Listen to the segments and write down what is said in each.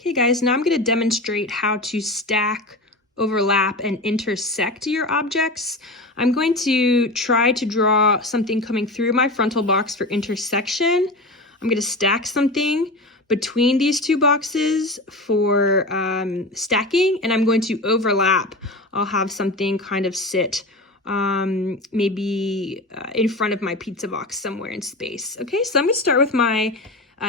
Okay guys, now I'm going to demonstrate how to stack, overlap, and intersect your objects. I'm going to try to draw something coming through my frontal box for intersection. I'm going to stack something between these two boxes for stacking, and I'm going to overlap. I'll have something kind of sit maybe in front of my pizza box somewhere in space. Okay, so I'm going to start with my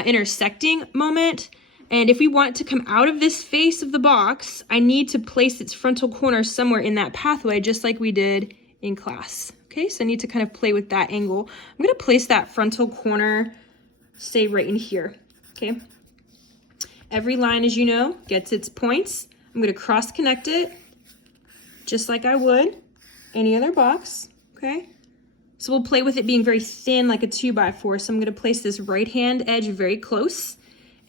intersecting moment. And if we want it to come out of this face of the box, I need to place its frontal corner somewhere in that pathway, just like we did in class. Okay, so I need to kind of play with that angle. I'm going to place that frontal corner, say right in here. Okay. Every line, as you know, gets its points. I'm going to cross connect it, just like I would any other box. Okay. So we'll play with it being very thin, like a 2x4. So I'm going to place this right hand edge very close.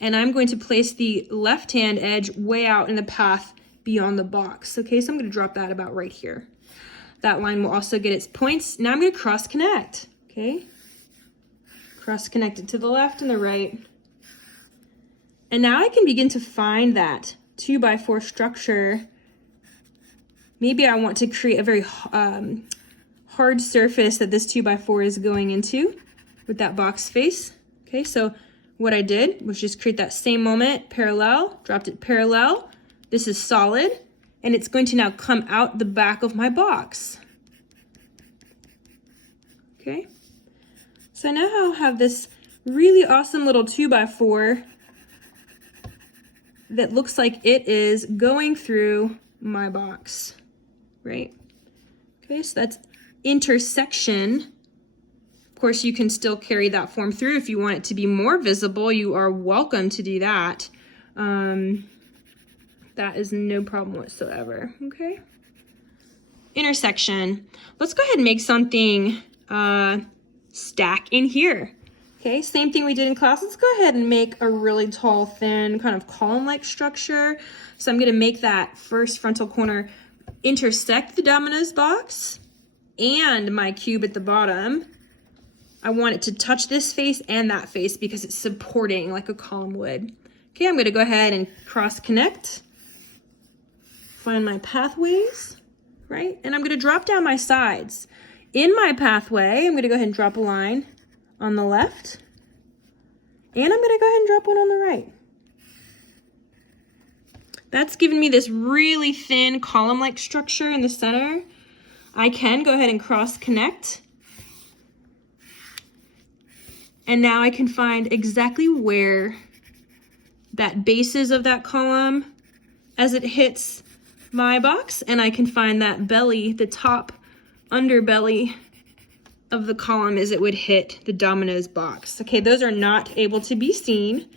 And I'm going to place the left-hand edge way out in the path beyond the box. Okay, so I'm going to drop that about right here. That line will also get its points. Now I'm going to cross-connect, okay? Cross-connect it to the left and the right. And now I can begin to find that 2x4 structure. Maybe I want to create a very hard surface that this 2x4 is going into with that box face. Okay, so what I did was just create that same moment, parallel, dropped it parallel. This is solid, and it's going to now come out the back of my box. Okay, so now I'll have this really awesome little 2x4 that looks like it is going through my box, right? Okay, so that's intersection. Of course, you can still carry that form through. If you want it to be more visible, you are welcome to do that. That is no problem whatsoever, okay? Intersection. Let's go ahead and make something stack in here. Okay, same thing we did in class. Let's go ahead and make a really tall, thin, kind of column-like structure. So I'm gonna make that first frontal corner intersect the Domino's box and my cube at the bottom. I want it to touch this face and that face because it's supporting like a column would. Okay, I'm gonna go ahead and cross connect, find my pathways, right? And I'm gonna drop down my sides. In my pathway, I'm gonna go ahead and drop a line on the left, and I'm gonna go ahead and drop one on the right. That's giving me this really thin column-like structure in the center. I can go ahead and cross connect. And now I can find exactly where that bases of that column as it hits my box, and I can find that belly, the top underbelly of the column as it would hit the Domino's box. Okay, those are not able to be seen.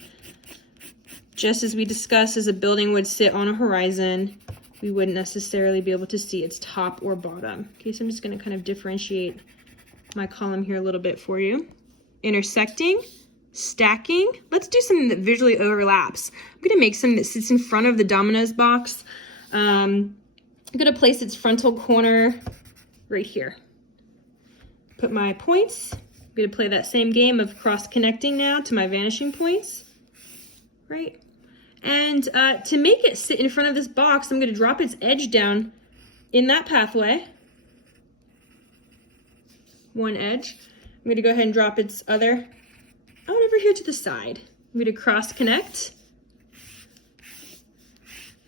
Just as we discussed, as a building would sit on a horizon, we wouldn't necessarily be able to see its top or bottom. Okay, so I'm just gonna kind of differentiate my column here a little bit for you. Intersecting, stacking. Let's do something that visually overlaps. I'm gonna make something that sits in front of the Domino's box. I'm gonna place its frontal corner right here. Put my points. I'm gonna play that same game of cross-connecting now to my vanishing points, right? And to make it sit in front of this box, I'm gonna drop its edge down in that pathway. One edge. I'm going to go ahead and drop its other out over here to the side. I'm going to cross connect.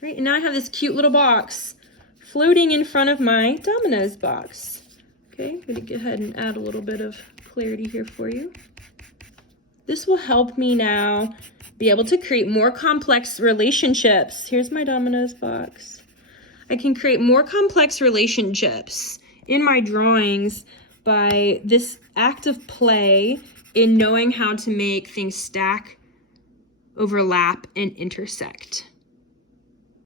Right, and now I have this cute little box floating in front of my Domino's box. Okay, I'm going to go ahead and add a little bit of clarity here for you. This will help me now be able to create more complex relationships. Here's my Domino's box. I can create more complex relationships in my drawings by this act of play in knowing how to make things stack, overlap, and intersect.